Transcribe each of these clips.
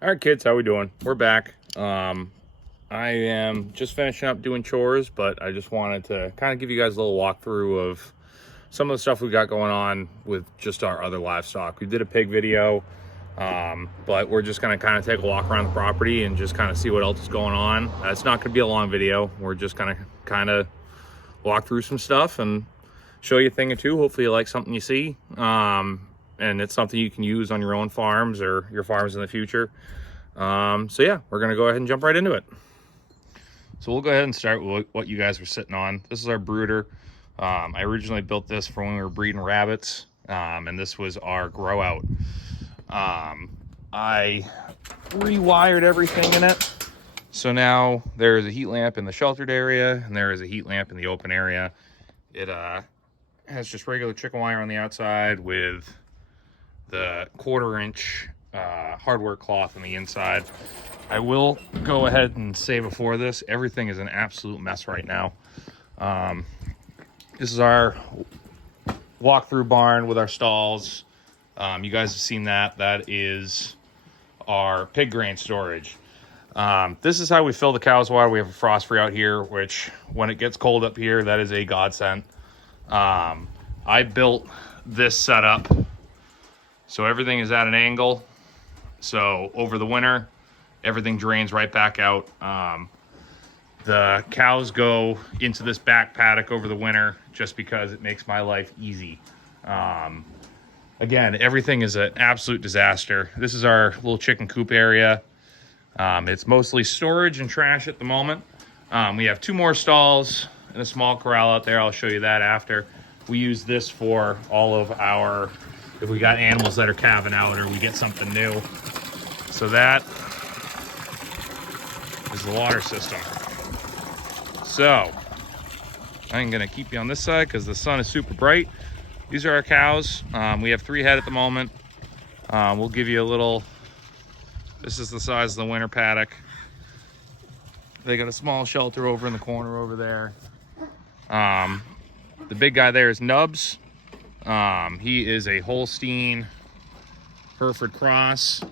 All right, kids, how we doing? We're back. I am just finishing up doing chores, but I just wanted to kind of give you guys a little walkthrough of some of the stuff we got going on with just our other livestock. We did a pig video, but we're just going to kind of take a walk around the property and just kind of see what else is going on. It's not going to be a long video. We're just going to kind of walk through some stuff and show you a thing or two. Hopefully you like something you see. And it's something you can use on your own farms or your farms in the future. So yeah, we're gonna go ahead and jump right into it. So we'll go ahead and start with what you guys were sitting on. This is our brooder. I originally built this for when we were breeding rabbits, and this was our grow out. I rewired everything in it. So now there is a heat lamp in the sheltered area, and there is a heat lamp in the open area. It has just regular chicken wire on the outside with the 1/4 inch hardware cloth on the inside. I will go ahead and say before this, everything is an absolute mess right now. This is our walk-through barn with our stalls. You guys have seen that. That is our pig grain storage. This is how we fill the cow's water. We have a frost free out here, which when it gets cold up here, that is a godsend. I built this setup so everything is at an angle. So over the winter, everything drains right back out. The cows go into this back paddock over the winter just because it makes my life easy. Again, everything is an absolute disaster. This is our little chicken coop area. It's mostly storage and trash at the moment. We have 2 more stalls and a small corral out there. I'll show you that after. We use this for all of our, if we got animals that are calving out or we get something new. So that is the water system. So I'm gonna keep you on this side because the sun is super bright. These are our cows. We have 3 head at the moment. We'll give you a little, this is the size of the winter paddock. They got a small shelter over in the corner over there. The big guy there is Nubs. He is a Holstein Hereford cross.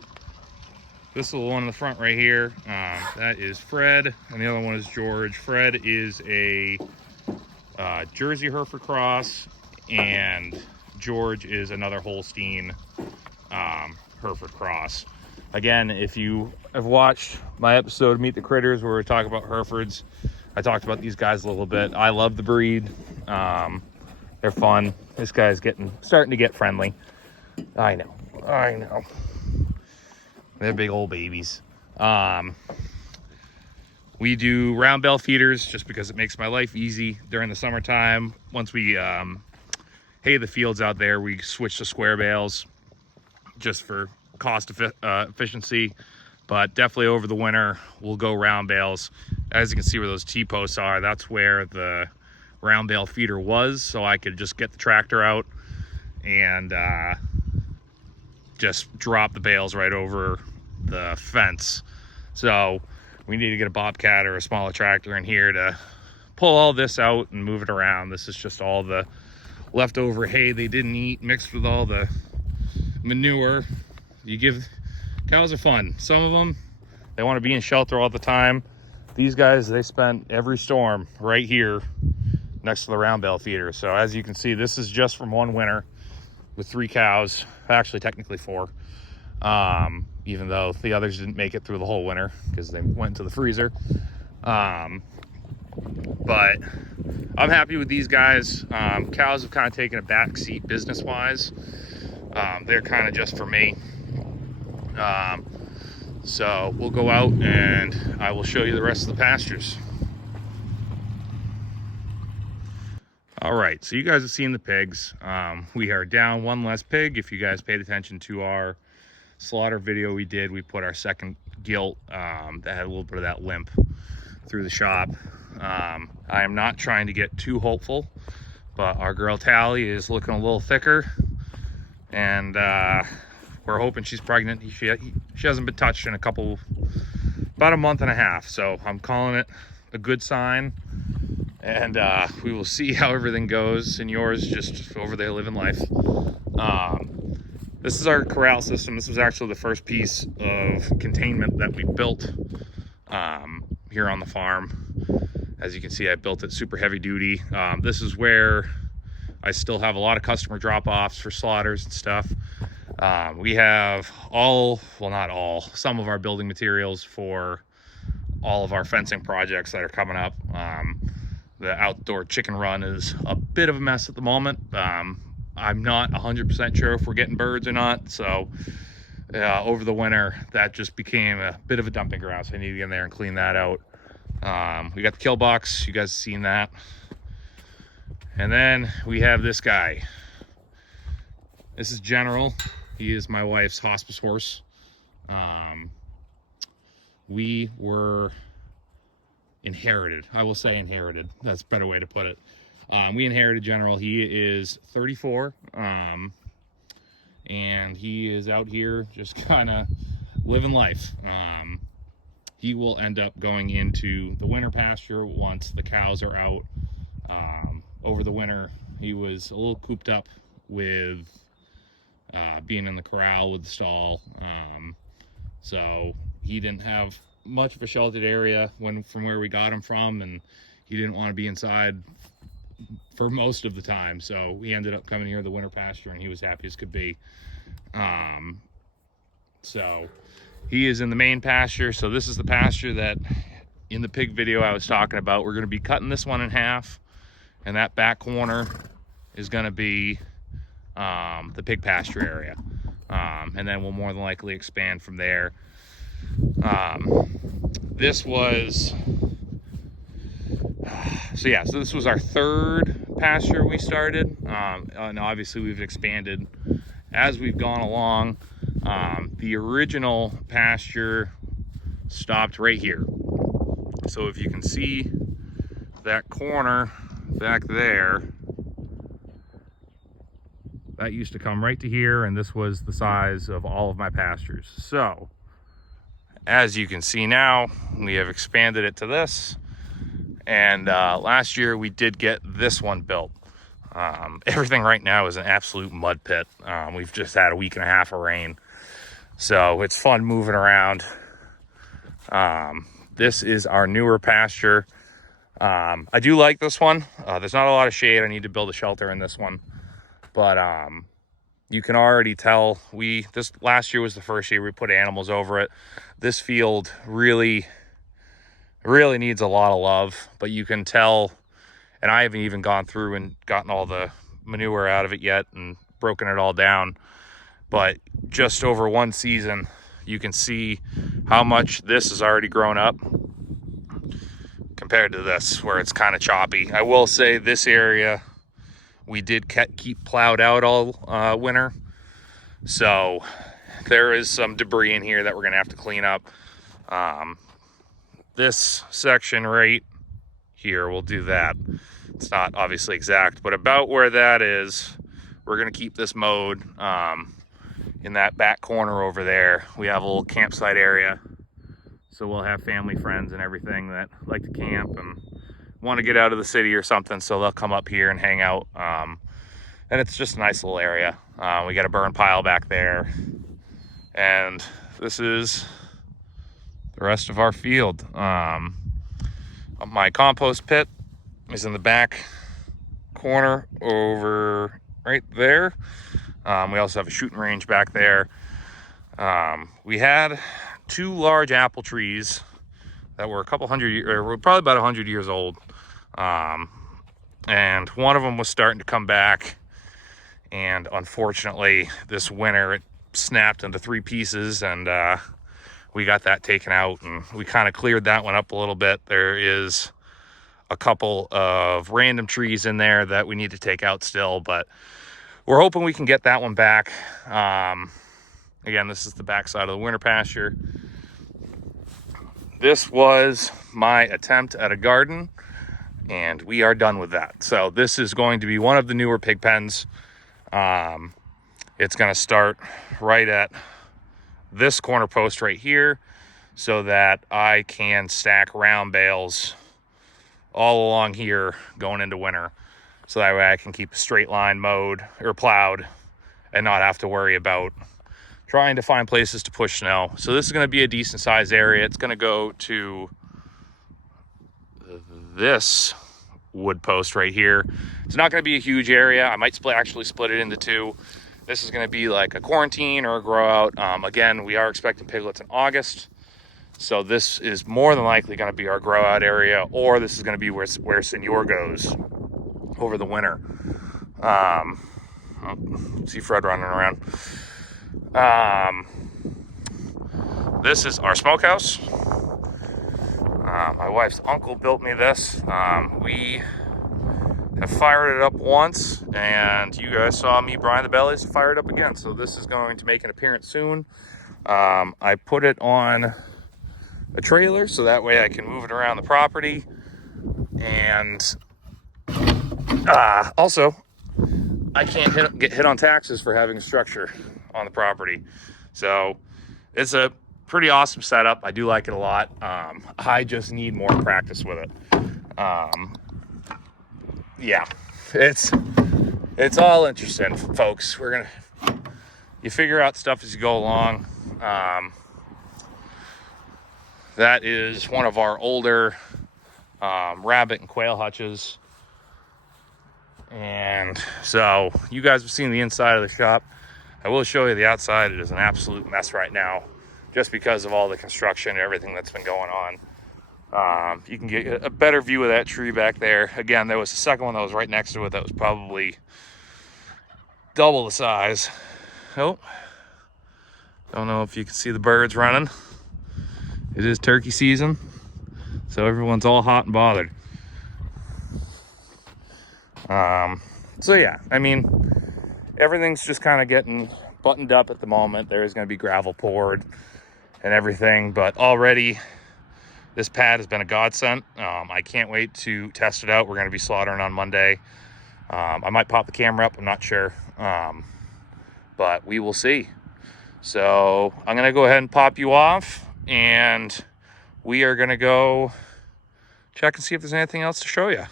This little one in the front right here, that is Fred, and the other one is George. Fred is a Jersey Hereford cross, and George is another Holstein Hereford cross. Again, if you have watched my episode Meet the Critters where we talk about Herefords, I talked about these guys a little bit. I love the breed. They're fun. This guy's starting to get friendly. I know. They're big old babies. We do round bale feeders just because it makes my life easy during the summertime. Once we hay the fields out there, we switch to square bales just for cost efficiency. But definitely over the winter, we'll go round bales. As you can see where those T-posts are, that's where the round bale feeder was. So I could just get the tractor out and just drop the bales right over the fence. So we need to get a bobcat or a smaller tractor in here to pull all this out and move it around. This is just all the leftover hay they didn't eat mixed with all the manure. Cows are fun. Some of them, they want to be in shelter all the time. These guys, they spent every storm right here next to the round bale feeder. So as you can see, this is just from one winter with 3 cows, actually technically 4, even though the others didn't make it through the whole winter because they went into the freezer. But I'm happy with these guys. Cows have kind of taken a back seat business wise. They're kind of just for me. So we'll go out and I will show you the rest of the pastures. All right, so you guys have seen the pigs. We are down 1 less pig. If you guys paid attention to our slaughter video we did, we put our second gilt that had a little bit of that limp through the shop. I am not trying to get too hopeful, but our girl Tally is looking a little thicker, and we're hoping she's pregnant. She hasn't been touched in about a month and a half, so I'm calling it a good sign. And we will see how everything goes. And yours just over there living life. This is our corral system. This was actually the first piece of containment that we built here on the farm. As you can see, I built it super heavy duty. This is where I still have a lot of customer drop-offs for slaughters and stuff. We have well, not all, some of our building materials for all of our fencing projects that are coming up. The outdoor chicken run is a bit of a mess at the moment. I'm not 100% sure if we're getting birds or not. So over the winter, that just became a bit of a dumping ground. So I need to get in there and clean that out. We got the kill box. You guys have seen that. And then we have this guy. This is General. He is my wife's hospice horse. We were inherited. I will say inherited. That's a better way to put it. We inherited General. He is 34. And he is out here just kind of living life. He will end up going into the winter pasture once the cows are out. Over the winter, he was a little cooped up with being in the corral with the stall. So he didn't have much of a sheltered area from where we got him from, and he didn't want to be inside for most of the time. So he ended up coming here to the winter pasture, and he was happy as could be. So he is in the main pasture. So this is the pasture that in the pig video I was talking about. We're going to be cutting this one in half, and that back corner is going to be the pig pasture area. And then we'll more than likely expand from there. This was, so this was our third pasture we started. And obviously we've expanded as we've gone along. The original pasture stopped right here. So if you can see that corner back there, that used to come right to here, and this was the size of all of my pastures. So as you can see now, we have expanded it to this, and last year we did get this one built. Everything right now is an absolute mud pit. We've just had a week and a half of rain, so it's fun moving around. This is our newer pasture. I do like this one. There's not a lot of shade. I need to build a shelter in this one. But you can already tell this last year was the first year we put animals over it. This field really needs a lot of love, but you can tell, and I haven't even gone through and gotten all the manure out of it yet and broken it all down. But just over one season, you can see how much this has already grown up compared to this, where it's kind of choppy. I will say this area, we did keep plowed out all winter. So there is some debris in here that we're gonna have to clean up. This section right here, we'll do that. It's not obviously exact, but about where that is, we're gonna keep this mowed. In that back corner over there, we have a little campsite area. So we'll have family, friends, and everything that like to camp and want to get out of the city or something. So they'll come up here and hang out. And it's just a nice little area. We got a burn pile back there. And this is the rest of our field. My compost pit is in the back corner over right there. We also have a shooting range back there. We had 2 large apple trees that were probably about 100 years old. And one of them was starting to come back. And unfortunately, this winter, it snapped into 3 pieces, and we got that taken out, and we kind of cleared that one up a little bit. There is a couple of random trees in there that we need to take out still, but we're hoping we can get that one back. Again, this is the backside of the winter pasture. This was my attempt at a garden, and we are done with that. So this is going to be one of the newer pig pens. It's going to start right at this corner post right here, so that I can stack round bales all along here going into winter. So that way I can keep a straight line mowed or plowed, and not have to worry about trying to find places to push snow. So this is going to be a decent sized area. It's going to go to this wood post right here. It's not going to be a huge area. I might actually split it into two. This is going to be like a quarantine or a grow out. Again, we are expecting piglets in August. So this is more than likely going to be our grow out area, or this is going to be where Senor goes over the winter. See Fred running around. This is our smokehouse. My wife's uncle built me this. We have fired it up once, and you guys saw me, Brian the Bellies, fire it up again. So this is going to make an appearance soon. I put it on a trailer so that way I can move it around the property. And also, I can't get hit on taxes for having a structure on the property. So it's a pretty awesome setup. I do like it a lot. I just need more practice with it. Yeah, it's all interesting, folks. You figure out stuff as you go along. That is one of our older rabbit and quail hutches. And so you guys have seen the inside of the shop. I will show you the outside. It is an absolute mess right now, just because of all the construction and everything that's been going on. You can get a better view of that tree back there. Again, there was a second one that was right next to it that was probably double the size. Oh, don't know if you can see the birds running. It is turkey season, so everyone's all hot and bothered. So yeah, I mean, everything's just kind of getting buttoned up at the moment. There is going to be gravel poured and everything, but already this pad has been a godsend. I can't wait to test it out. We're going to be slaughtering on Monday. I might pop the camera up, I'm not sure, but we will see. So I'm going to go ahead and pop you off, and we are going to go check and see if there's anything else to show you.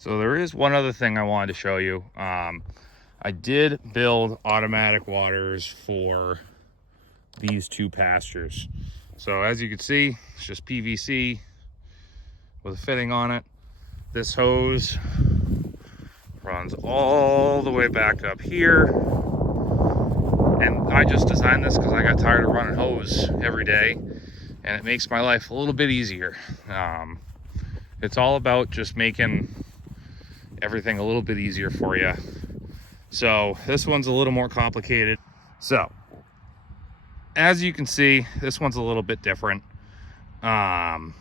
So there is one other thing I wanted to show you. I did build automatic waters for these two pastures. So as you can see, it's just PVC with a fitting on it. This hose runs all the way back up here. And I just designed this because I got tired of running hose every day, and it makes my life a little bit easier. It's all about just making everything a little bit easier for you. So this one's a little more complicated. So as you can see, this one's a little bit different. So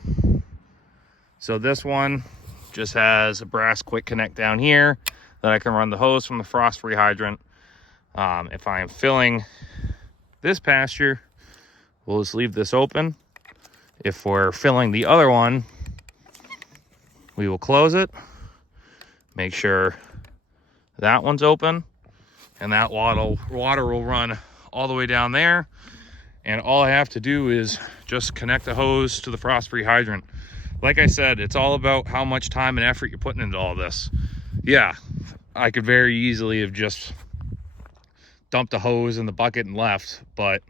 this one just has a brass quick connect down here that I can run the hose from the frost-free hydrant. If I am filling this pasture, we'll just leave this open. If we're filling the other one, we will close it, make sure that one's open, and that water will run all the way down there. And all I have to do is just connect the hose to the frost-free hydrant. Like I said, it's all about how much time and effort you're putting into all this. Yeah, I could very easily have just dumped a hose in the bucket and left, but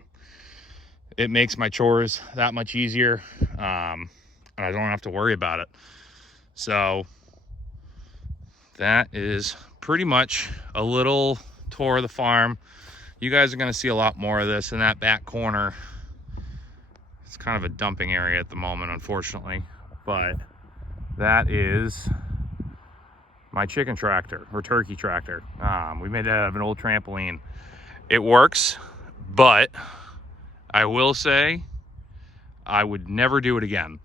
it makes my chores that much easier, and I don't have to worry about it. So that is pretty much a little tour of the farm. You guys are going to see a lot more of this in that back corner. It's kind of a dumping area at the moment, unfortunately, but that is my chicken tractor or turkey tractor. We made it out of an old trampoline. It works, but I will say I would never do it again.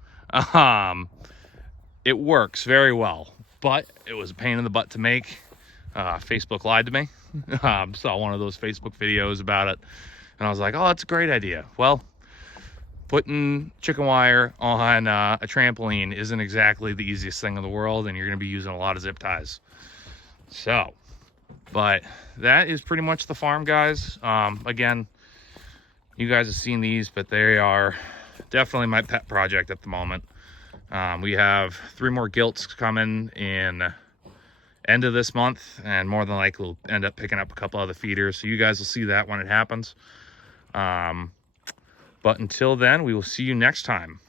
It works very well, but it was a pain in the butt to make. Facebook lied to me. Saw one of those Facebook videos about it, and I was like, oh, that's a great idea. Well, putting chicken wire on a trampoline isn't exactly the easiest thing in the world, and you're going to be using a lot of zip ties. So, but that is pretty much the farm, guys. Again, you guys have seen these, but they are definitely my pet project at the moment. We have 3 more gilts coming in end of this month, and more than likely we'll end up picking up a couple other feeders. So you guys will see that when it happens. But until then, we will see you next time.